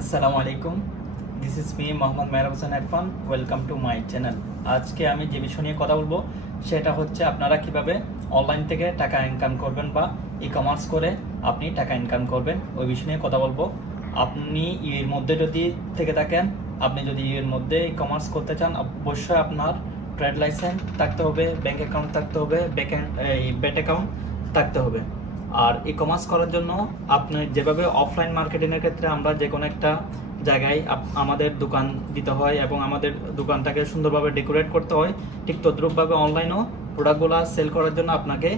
আসসালামু আলাইকুম this is me Mohammad Mehrab Hossain Irfan welcome to my channel আজকে আমি যে বিষয় নিয়ে কথা বলব, সেটা হচ্ছে আপনারা কীভাবে অনলাইন থেকে টাকা ইনকাম করবেন বা ই কমার্স করে আপনি টাকা ইনকাম করবেন, ওই বিষয় নিয়ে কথা বলব। আপনি এর মধ্যে যদি থেকে থাকেন, আপনি যদি এর মধ্যে ই কমার্স করতে চান, অবশ্যই আপনার ট্রেড লাইসেন্স থাকতে হবে ব্যাঙ্ক অ্যাকাউন্ট থাকতে হবে ব্যাংক ব্যাট অ্যাকাউন্ট থাকতে হবে। আর ই কমার্স করার জন্য আপনি যেভাবে অফলাইন মার্কেটিংয়ের ক্ষেত্রে আমরা যে কোনো একটা জায়গায় আমাদের দোকান দিতে হয় এবং আমাদের দোকানটাকে সুন্দরভাবে ডেকোরেট করতে হয়, ঠিক তদ্রূপভাবে অনলাইনেও প্রোডাক্টগুলো সেল করার জন্য আপনাকে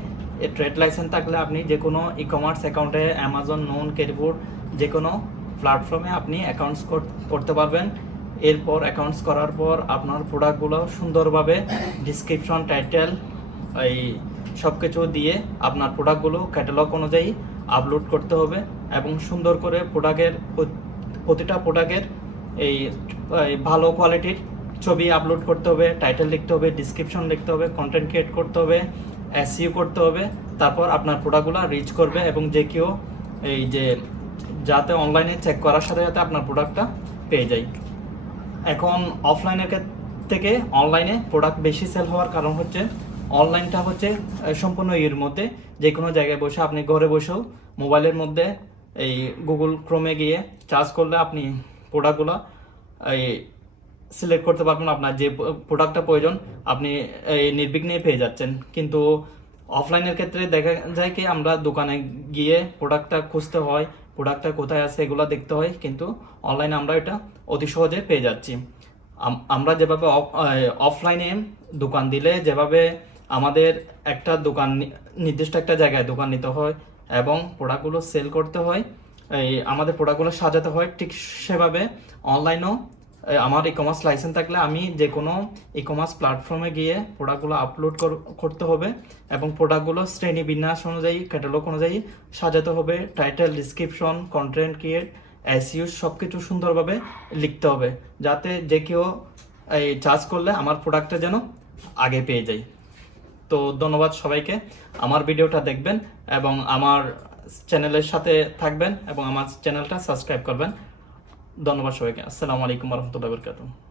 ট্রেড লাইসেন্স থাকলে আপনি যে কোনো ই কমার্স অ্যাকাউন্টে অ্যামাজন নোন কেরিপুর যে কোনো প্ল্যাটফর্মে আপনি অ্যাকাউন্টস করতে পারবেন। এরপর অ্যাকাউন্টস করার পর আপনার প্রোডাক্টগুলো সুন্দরভাবে ডিসক্রিপশন টাইটেল এই সব কিছু দিয়ে আপনার প্রোডাক্টগুলো ক্যাটালগ অনুযায়ী আপলোড করতে হবে এবং সুন্দর করে প্রোডাক্টের প্রতিটা প্রোডাক্টের এই ভালো কোয়ালিটির ছবি আপলোড করতে হবে টাইটেল লিখতে হবে ডিসক্রিপশন লিখতে হবে কন্টেন্ট ক্রিয়েট করতে হবে এসইও করতে হবে, তারপর আপনার প্রোডাক্টগুলো রিচ করবে এবং যে কেউ এই যে, যাতে অনলাইনে চেক করার সাথে সাথে আপনার প্রোডাক্টটা পেয়ে যায়। এখন অফলাইনের থেকে অনলাইনে প্রোডাক্ট বেশি সেল হওয়ার কারণ হচ্ছে অনলাইনটা হচ্ছে সম্পূর্ণ এর মধ্যে। যে কোনো জায়গায় বসে আপনি ঘরে বসেও মোবাইলের মধ্যে এই গুগল ক্রোমে গিয়ে চার্জ করলে আপনি প্রোডাক্টগুলো এই সিলেক্ট করতে পারবেন। আপনার যে প্রোডাক্টটা প্রয়োজন, আপনি এই নির্বিঘ্নে পেয়ে যাচ্ছেন। কিন্তু অফলাইনের ক্ষেত্রে দেখা যায় কি, আমরা দোকানে গিয়ে প্রোডাক্টটা খুঁজতে হয় প্রোডাক্টটা কোথায় আছে এগুলো দেখতে হয়। কিন্তু অনলাইনে আমরা এটা অতি সহজে পেয়ে যাচ্ছি। আমরা যেভাবে অফলাইনে দোকান দিলে যেভাবে আমাদের একটা দোকান নির্দিষ্ট একটা জায়গায় দোকান নিতে হয় এবং প্রোডাক্টগুলো সেল করতে হয়। এই আমাদের প্রোডাক্টগুলো সাজাতে হয় ঠিক সেভাবে। অনলাইনেও আমার ই কমার্স লাইসেন্স থাকলে আমি যে কোনো ই কমার্স প্ল্যাটফর্মে গিয়ে প্রোডাক্টগুলো আপলোড করতে হবে এবং প্রোডাক্টগুলো শ্রেণি বিন্যাস অনুযায়ী ক্যাটালগ অনুযায়ী সাজাতে হবে। Title description content create SEO সব কিছু সুন্দরভাবে লিখতে হবে যাতে যে কেউ, এই চার্জ করলে আমার প্রোডাক্টটা যেন আগে পেয়ে যায়। তো ধন্যবাদ সবাইকে। আমার ভিডিওটা দেখবেন এবং আমার চ্যানেলের সাথে থাকবেন এবং আমার চ্যানেলটা সাবস্ক্রাইব করবেন। ধন্যবাদ সবাইকে। আসসালামু আলাইকুম রহমতুল্লাহ বরকাতুহ।